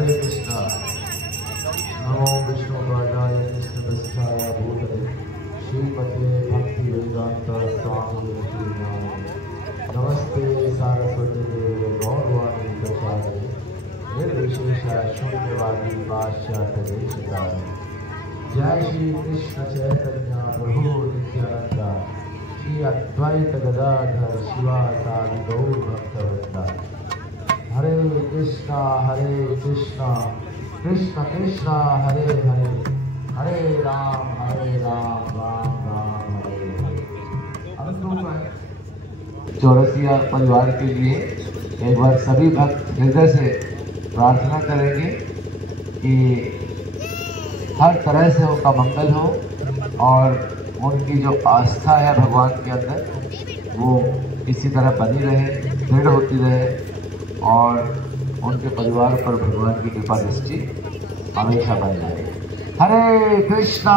हरे कृष्णा। नमो विष्णुपादाय कृष्णपृष्ठाय भूतले श्रीमते भक्ति वेदांत स्वामी नामिने। नमस्ते सारस्वती देवे गौरवाणी प्रसादे निर्विशेष शून्यवादी पाश्चात्य देशकाले। जय श्री कृष्ण चैतन्य प्रभु नित्यानंद श्री अद्वैत गदाधर शिवासादि गौर भक्तवृंदा। हरे कृष्णा कृष्ण कृष्ण हरे हरे, हरे राम राम राम हरे हरे। हम लोग चौरसिया परिवार के लिए एक बार सभी भक्त हृदय से प्रार्थना करेंगे कि हर तरह से उनका मंगल हो और उनकी जो आस्था है भगवान के अंदर वो इसी तरह बनी रहे, दृढ़ होती रहे और उनके परिवार पर भगवान की कृपा दृष्टि हमेशा बनी रहे। हरे कृष्णा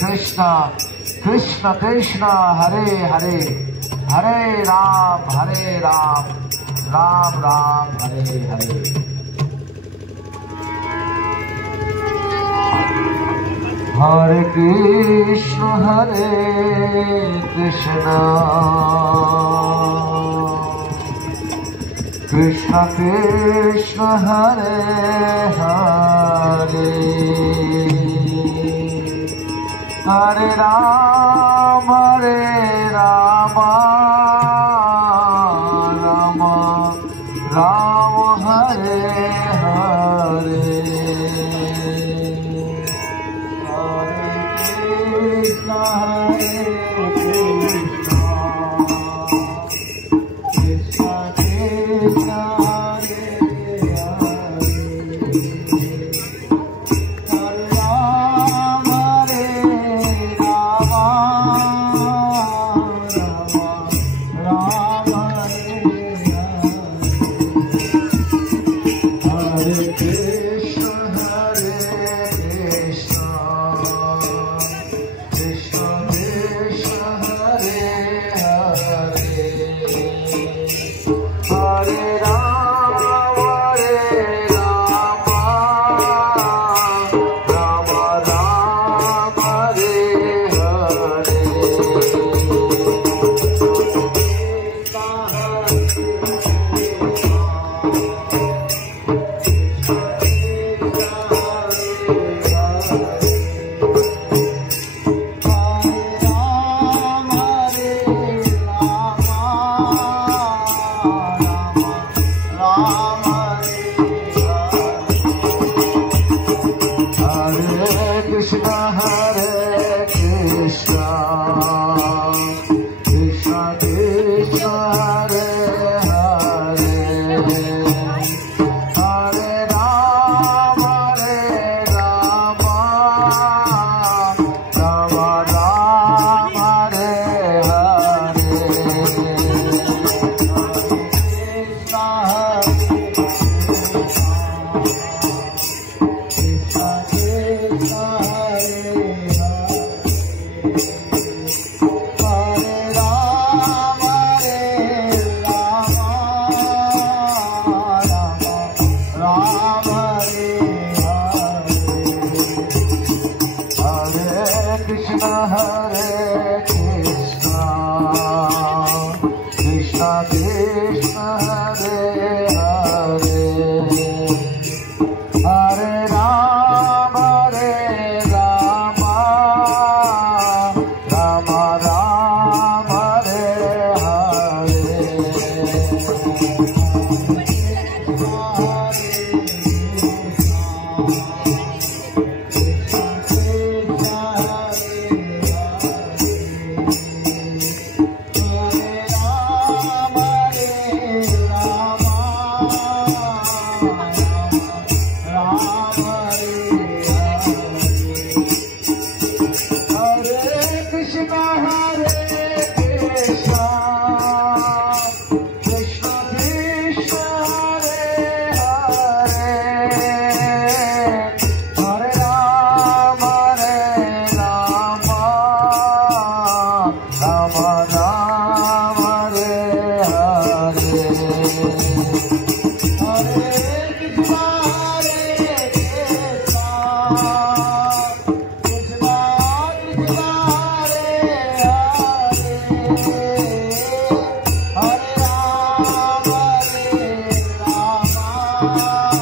कृष्ण कृष्ण हरे हरे, हरे राम राम राम हरे हरे। हरे कृष्ण कृष्ण कृष्ण हरे हरे, हरे राम राम राम हरे हरे। Ram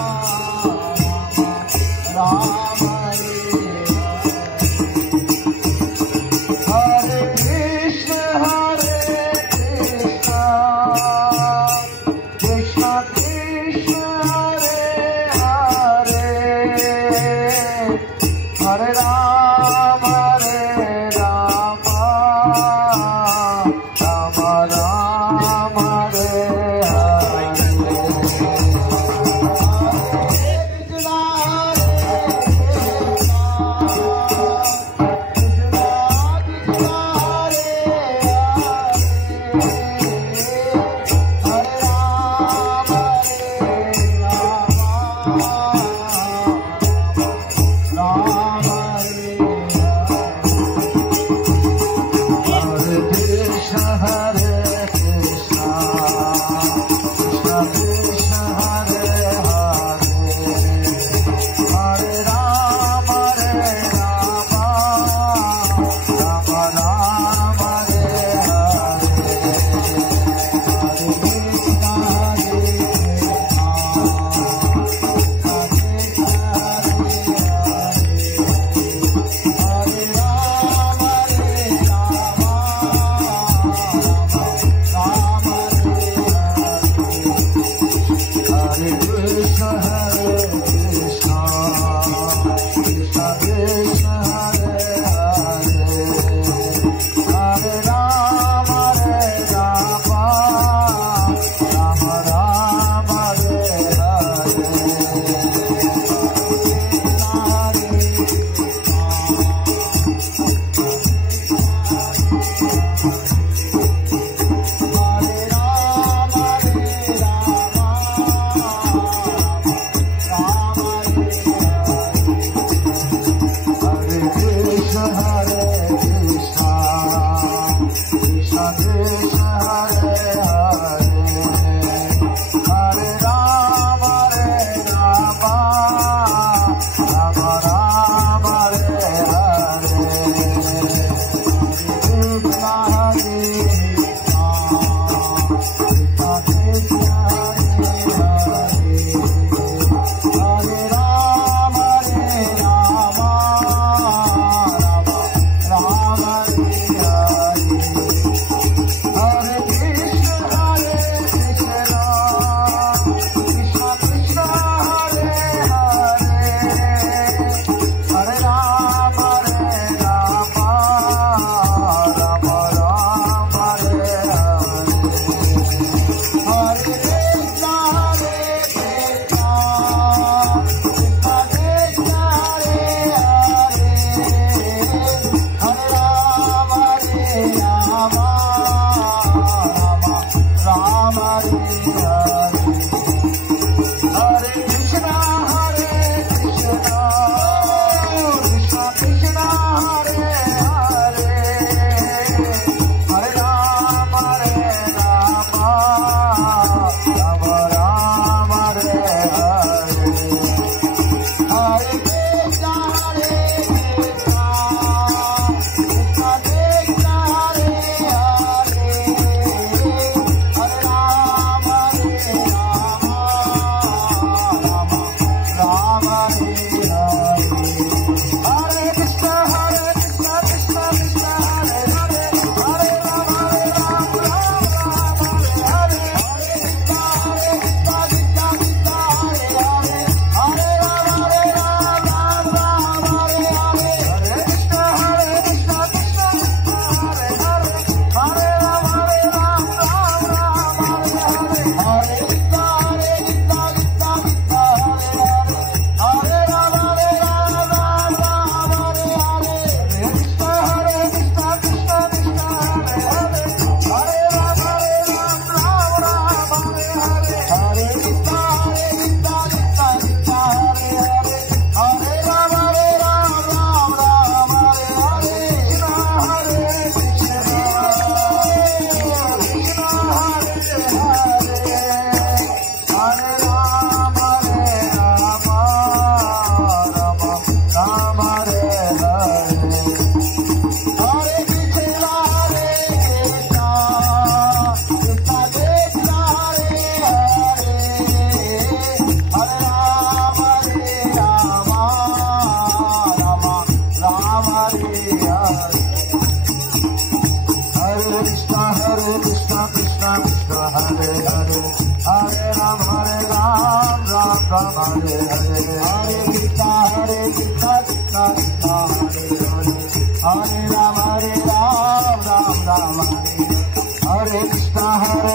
राम हरे हरे हरे कृष्णा कृष्णा कृष्णा हरे राम राम राम हरे कृष्णा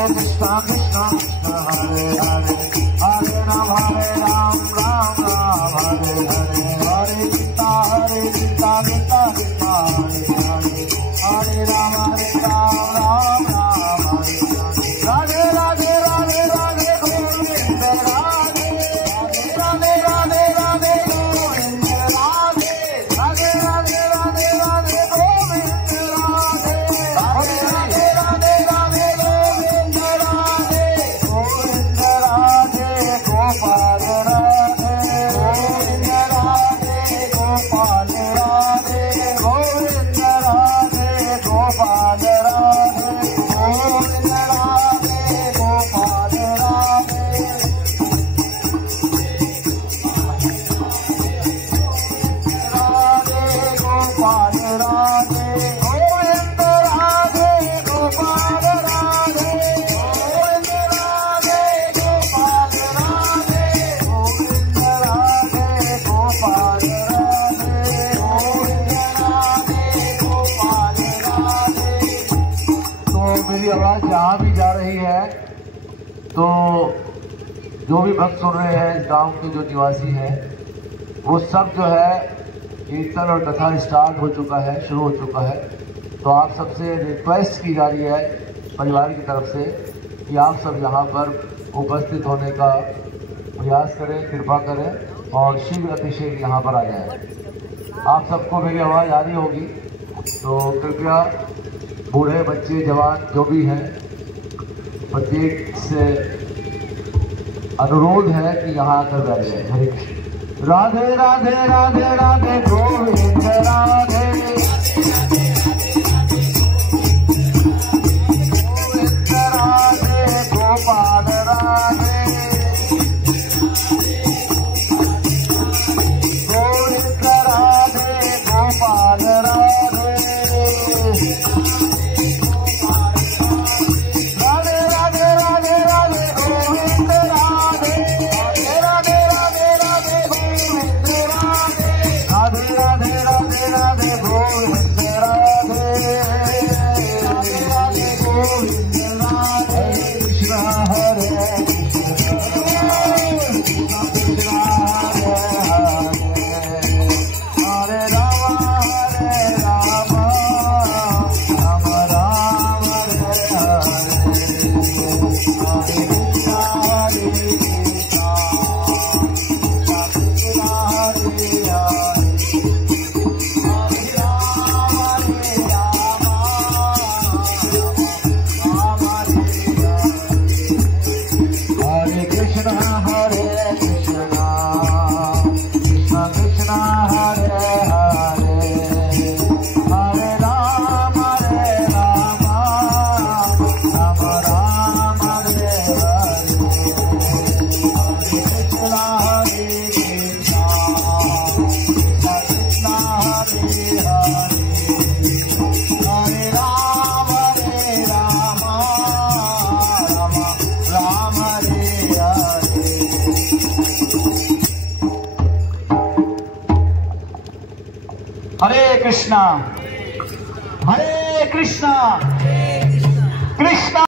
कृष्णा कृष्णा हरे हरे हरे राम राम राम हरे हरे हरे कृष्णा कृष्णा कृष्णा हरे हरे हरे राम राम राम हरे राधे राधे राधे राधे गोविंद राधे राधे राधे राधे गोविंद राधे राधे राधे राधे राधे गोविंद राधे राधे राधे राधे राधे गोविंद राधे गोविंद राधे गोपाल राधे गोविंद राधे गोपाल राधे गोविंद राधे गोपाल राधे गोविंद राधे गोपाल राधे राधे गोपाल राधे गोविंद राधे गोपाल राधे गोविंद राधे गोपाल राधे गोविंद राधे गोपाल राधे गोविंद राधे गोपाल राधे। तो मेरी आवाज जहाँ भी जा रही है तो जो भी भक्त सुन रहे हैं इस गांव के जो निवासी हैं वो सब जो है कीर्तन और कथा स्टार्ट हो चुका है, शुरू हो चुका है। तो आप सबसे रिक्वेस्ट की जा रही है परिवार की तरफ से कि आप सब यहाँ पर उपस्थित होने का प्रयास करें, कृपा करें और शीघ्र अतिशीघ्र यहाँ पर आ जाएं। आप सबको मेरी आवाज़ आ रही होगी तो कृपया बूढ़े बच्चे जवान जो भी हैं प्रत्येक से अनुरोध है कि यहाँ आकर बैठ जाए। हरे कृष्ण। राधे राधे राधे राधे गोविंद राधे गोविंद राधे गोपाल राधे गोविंद राधे गोपाल राधे राधे राधे राधे राधे गोविंद राधे राधे राधे राधे गोविंद राधे राधे राधे राधे राधे गोविंद राधे राधे राधे गोविंद राधे कृष्ण हरे कृष्ण कृष्ण हरे हरे हरे राम राम राम हरे हरे हरे कृष्ण कृष्ण हरे हरे हरे कृष्ण हरे कृष्ण कृष्ण कृष्ण हरे हरे हरे राम राम राम हरे हरे हरे कृष्ण हरे कृष्ण कृष्ण हरे हरे हरे राम राम हरे हरे। हरे कृष्णा कृष्णा कृष्णा